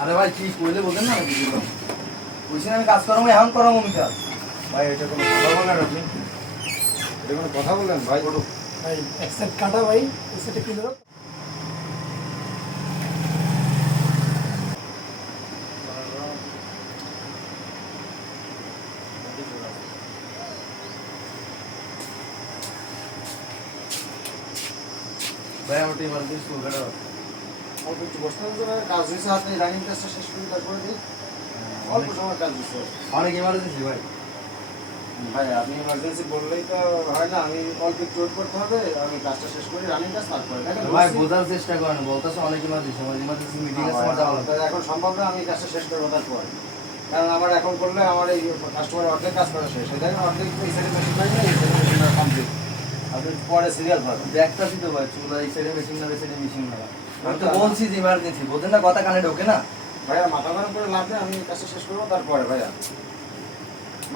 আরে ভাই কি কইলে বলেন না কইছেন আমি কাজ করাবো এখন করাবো আমি কাজ। ভাই এটা কোনো কথা বলেন আপনি। এটা কোনো কথা বলেন ভাই। ভাই এক কাটা ভাই সেটে কি ধরো? ভাই আমার তো ইমার্জেন্সি কলকাতা অল্প একটু বসতে কাজ হয়েছে আপনি রানিং কাজটা শেষ করে তারপরে দিন অল্প সময় কাজ হয়েছে। অনেক ইমার্জেন্সি ভাই। ভাই আপনি ইমার্জেন্সি বললেই তো হয় না আমি অল্প একটু ওয়েট করতে হবে আমি কাজটা শেষ করি রানিং কাজ তারপরে ভাই বোঝার চেষ্টা করেন বলতেছে অনেক ইমার্জেন্সি আমার ইমার্জেন্সি মিটিং না, আছে আমার যাওয়া লাগবে। এখন সম্ভব না আমি কাজটা শেষ করব তারপরে। কারণ আমার এখন করলে আমার এই কাস্টমার অর্ধেক কাজ করা শেষ হয়ে যায় অর্ধেক এই সাইডে মেশিন নাই এই সাইডে মেশিন কমপ্লিট আপনি পরে সিরিয়াল পাবেন। দেখতাছি তো ভাই চুলা এই সাইডে মেশিন না এই সাইডে মেশিন না আমি তো বলছি যে ইমার্জেন্সি বোঝেন না কথা কানে ঢোকে না। ভাইয়া মাথা গরম করে লাভ নেই আমি কাজটা শেষ করব তারপরে ভাইয়া।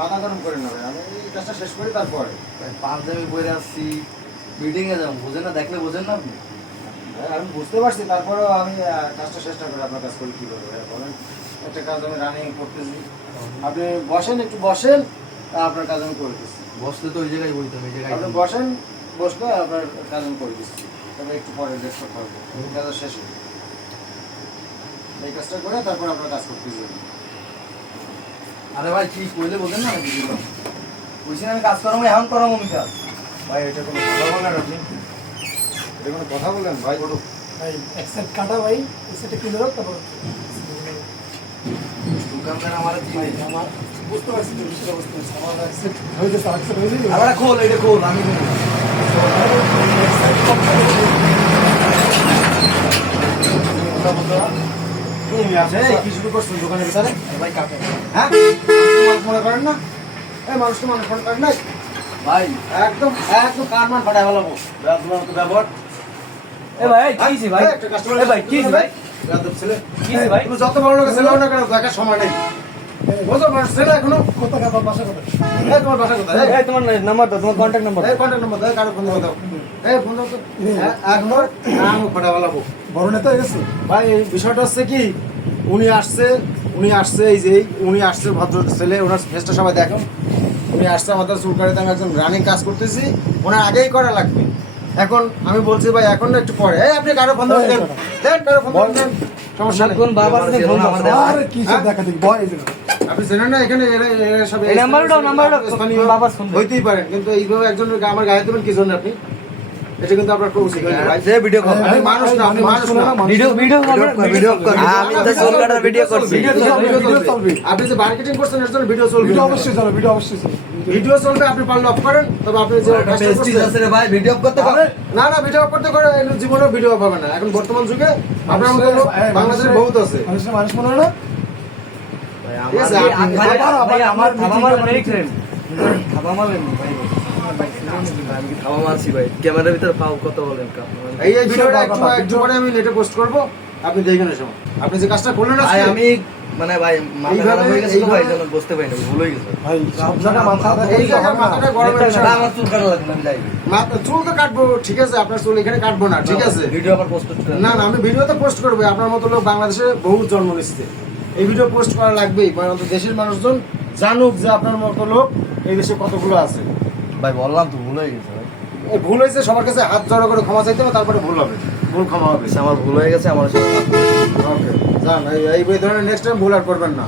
মাথা গরম করে না আমি এই কাজটা শেষ করি তারপরে। ভাই পাঞ্জাবি পরে আসছি মিটিং এ যাব বোঝেন না দেখলে বোঝেন না আপনি। আমি বুঝতে পারছি তারপরেও আমি কাজটা চেষ্টা করি আপনার কাজ করি কী করব ভাইয়া বলেন। একটা কাজ আমি রানিং করতেছি। আপনি বসেন একটু বসেন আপনার কাজ আমি করে দিচ্ছি। বসলে তো ওই জায়গায় বইতাম এই জায়গায় আপনি বসেন বসলে আপনার কাজ আমি করে দিচ্ছি। তবে একটু পরে রেস্ট করতে হবে। এই কাজটা শেষ হোক। এই কাজটা করে তারপর আপনার কাজ করতে যাবেন আরে ভাই কি কইলে বোঝেন না না কইছেন আমি কাজ করাবো এখন করাবো আমি কাজ। ভাই এটা কোনো কথা বলেন আপনি এটা কোনো কথা বলেন ভাই ভাই এক সেট কাটা ভাই এই সেটে কি ধরো তারপর দোকানদার আমার দিবে আমার বুঝতে পারছি তো বিষয়টা বুঝতে পারছি আমার হয়ে হয়ে যাবে আবার খোল এটা খোল আমি খোল। এক সেট কথা বলতে না। এই, কি শুরু করছেন দোকানের ভিতরে। আরে ভাই কাটে হ্যাঁ? মানুষ মনে করেন না। এই মানুষকে মানুষ মনে করেন না। ভাই একদম একদম কান মান ফাটাই ফেলাবো? তোমার মতো ব্যবহার। এ ভাই কি হইছে ভাই? এই, একটা customer এ ভাই কি হইছে ভাই? বেয়াদব ছেলে। কি হইছে ভাই তুমি যত বড় লোক ছেলে না কেন দেখার সময় নেই। বুঝো মানুষ ছেলে এখনও কত কাটা বাসা এই তোমার বাসা কোথায়? এই, তোমার নাম্বার দাও তোমার কন্টাক্ট নাম্বার এই কন্ট্যাক্ট নাম্বার দাও কারও ফোন দাও। এই ফোন দাও তো। একবার কান ফাটাই ফেলাবো। বড় নেতা গেছে। ভাই এই বিষয়টা হচ্ছে কি? উনি আসছে উনি আসছে এই যে উনি আসছে ভদ্র ছেলে ওনার ফেসটা সবাই দেখো। উনি আসছে আমাদের চুলকারিতে আমি একজন রানিং কাজ করতেছি ওনার আগেই করা লাগবে। এখন আমি বলছি ভাই এখন না একটু পরে। এই আপনি কারও ফোন দেন দেন কারও ফোন দেন সমস্যা নেই। কোন বাবার সাথে ফোন আমাদের আরে কি সব দেখা দেখি। বয় আপনি জানেন না? এখানে এরা এরা সব দাও, দাও। বাবার ফোন হইতেই পারেন কিন্তু এইভাবে একজন আমার গায়ে দেবেন কি জন্য আপনি? এটা কিন্তু আপনার খুব উচিত যে ভিডিও কল আমি মানুষ না আপনি মানুষ না। ভিডিও ভিডিও ভিডিও আমি তো কলকাতার ভিডিও করছি। ভিডিও চলবে, আপনি যে মার্কেটিং করছেন এর জন্য ভিডিও চলবে ভিডিও অবশ্যই চলো ভিডিও অবশ্যই ভিডিও চলবে আপনি পারলে অফ করেন তবে আপনি যে পেস্টিজ আছে রে ভাই ভিডিও করতে পারে। না না ভিডিও করতে করে এর জীবনেও ভিডিও হবে না। এখন বর্তমান যুগে আপনার মতো লোক বাংলাদেশে বহুত আছে। মানুষের মানুষ মনে না? আমার আমার আমার ফ্রেন্ড খাবা ভাই আমি খাওয়া মারছি ভাই? ক্যামেরার ভিতরে পাও কত বলেন এই এই ভিডিওটা একটু একটু পরে আমি নেটে পোস্ট করব আপনি দেখেন এসব আপনি যে কাজটা করলেন আজকে আমি মানে ভাই মাথা এইভাবে- হয়ে গেছে ভাই এইভাবে- জন্য বুঝতে পারিনি ভুল হয়ে গেছে। ভাই সব জায়গায় মাথা এই জায়গায় মাথাটা গরমের বিষয়। না, না। আমার চুল কাটা লাগবে আমি যাই। মাথা চুল তো কাটবো ঠিক আছে আপনার চুল এখানে কাটবো না ঠিক আছে। ভিডিও আবার পোস্ট করতে না না আমি ভিডিও তো পোস্ট করব আপনার মতো লোক বাংলাদেশে বহু জন্ম নিচ্ছে এই ভিডিও পোস্ট করা লাগবেই কারণ দেশের মানুষজন জানুক যে আপনার মতো লোক এই দেশে কতগুলো আছে। ভাই বললাম তো ভুল হয়ে গেছে ভাই। ভুল হয়েছে সবার কাছে হাত জড়ো করে ক্ষমা চাইতে হবে তারপরে ভুল হবে। ভুল ক্ষমা হবে আমার ভুল হয়ে গেছে আমার সাথে ওকে যান এই এই ধরনের নেক্সট টাইম ভুল আর করবেন না।